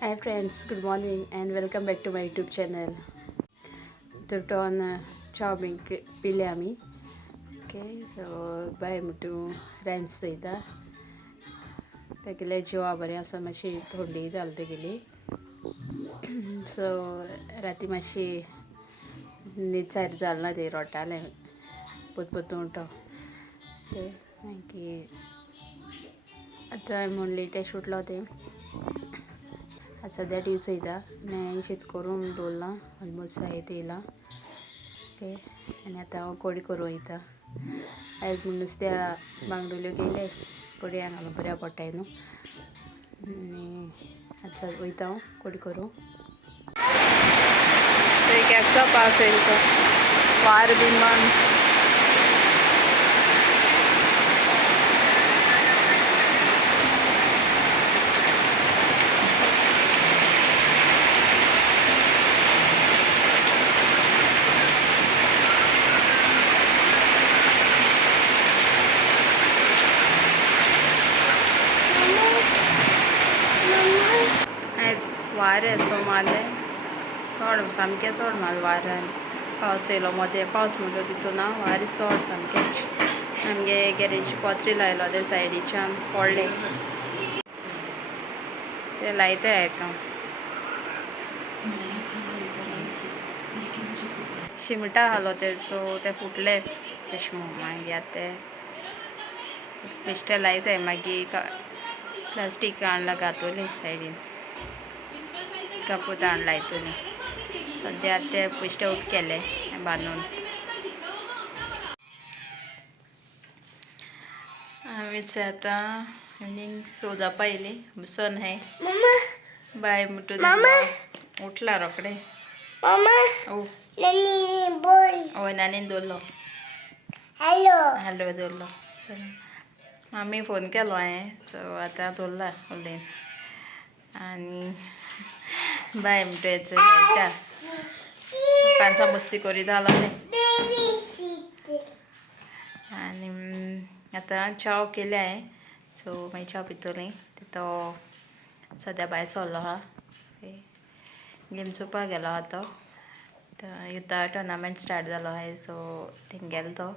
Hi friends, good morning and welcome back to my YouTube channel. तर ton चाव पिले आम्ही. ओके सो बाय म्हणटू रायम्स चयता तेगेले जिवा बरें आसा मातशी थंडी जाली तेगेली सो राती मातशी न्हीद सारकी जालना ती रोटालें पोतून उठो ओके मागीर आतां म्हूण लेटेस्ट उठलो तें आज सद्या टीव्ही चयता आनी शीत करून दवरलां ऑलमोस्ट 6 येयलां ओके आनी आतां हांव कडी करूं वयता आयज म्हूण नुस्त्या बांगडुल्यो केले कडी घालून बऱ्या पडटाय न्हू आनी आतां वयता हांव कडी करूं केसो पावस येयलो वार बीन मारून वारें असो मारलें चड सामकें चड मारलें वारें पावस येयलो मोदें पावस म्हणटा तितून वारें चड सामकें आमगे गॅरेजी पत्री लायलो ते सायडीच्यान पडलें ते लायता हाका शिमिटा आहलो ते सो ते फुटले तशें मागीर आतां ते बेश्टे लायताय मागीर प्लास्टीक हाडला घातोली सायडीन कापूत हाड लायतली सद्या आतां ते बेश्टे उठ केले बांदून हांवेंच आतां इवनिंग सोजापा येयली सन हाय बाय म्हणटू उठला रोकडे हय नानीन दवरलो हॅलो दवरलो मामी फोन केलो हांवें सो आतां दवरला उलयन आनी बाय म्हणटू हेचो खेळटा पांचा मस्ती करीत जालोलें आनी आतां चाव केले हांवें सो मागीर चाव पितोली तो सद्या भायर सरलो आहा गेम चोवपा गेलो आहा तो युथा टोर्नामेंट स्टार्ट जालो आहाय सो थिंग गेलो तो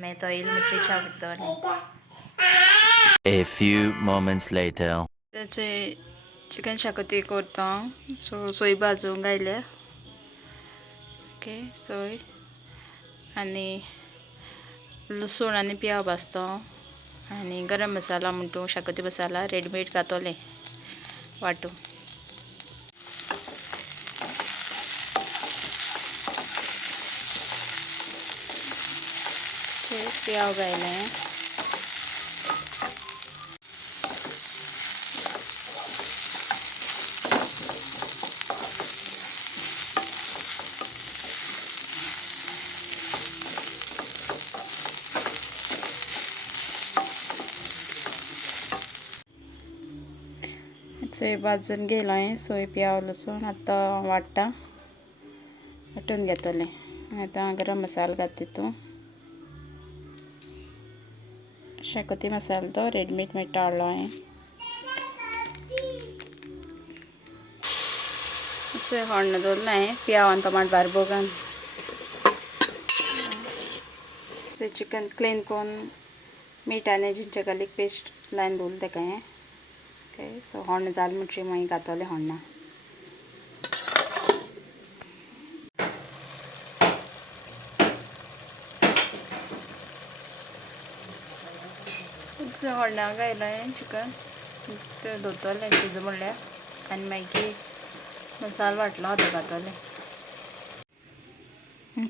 मागीर तो येयलो म्हणटरी चाव पितो A few moments later. तेचे चिकन शाकोती करता सो सोय भाजूंक गायल्या ओके सोय आनी लसूण आनी पियाव भाजतो आनी गरम मसाला म्हणटू शाकोती मसाला रेडीमेड घातोलें वांटून पियाव घायलें सोय भाजून गेलो हांवें सोय पियाव लसूण आतां वांटून घेतलें आतां गरम मसालो घात तितून शाकोती मसालो तो रेडीमेड मेळटा हाडलो हांवें हण्ण दवरलें हांवें पियाव आनी टोमाट भायर घालून चिकन क्लीन करून मीठ आनी जिंजर गार्लीक पेस्ट लायन दवरलें तेका हांवें ओके सो हण्ण जालें म्हणटरी मागीर घातोलें हण्णां हण्णां घायलें हांवें चिकन तें दवरतलें शिज म्हणल्यार आनी मागीर मसालो वांटलो तो घातोलें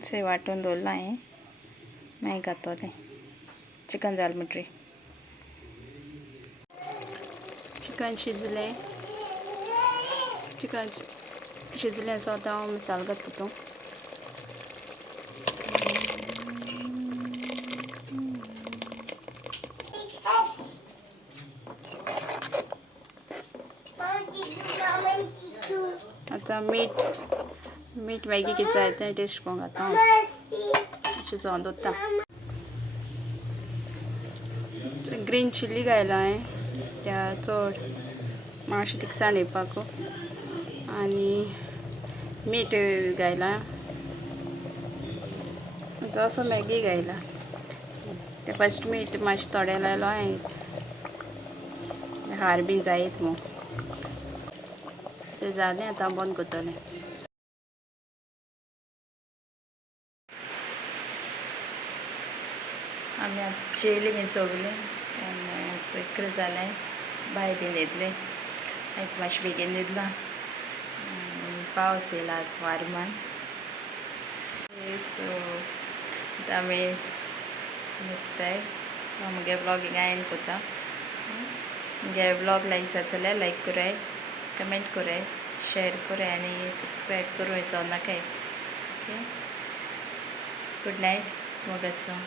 सोय वांटून दवरलां हांवें मागीर घातोलें चिकन जालें म्हणटरी चिकन शिजलें सो आतां हांव मसालो घात तितून आतां मीठ मागीर कितें जाय तें टेस्ट करून घालता शिजोवन दवरता ग्रीन चिली घायला हांवें त्या चड मातशें तिखसाण येवपाक आनी मीठ घायला तसो मॅगी घायला ते फस्ट मीठ मातशें थोडें लायलो हांवें हार बीन जायत मू तें जालें आतां बंद करतलें आमी आतां जेवली बीन सगलीं इकरा जालें भायर बीन येतलें आयज मातशें बेगीन न्हिदलां पावस येयला वारमान सो आतां आमी न्हिदताय मुगे ब्लॉग हिंगा एंड कोता मुगे ब्लॉग लायक जाता जाल्यार लायक कोराय कमेंट कोराय शेअर कोराय आनी सब्सक्रायब करूं विसर नाकाय ओके गुड नायट मोगाचो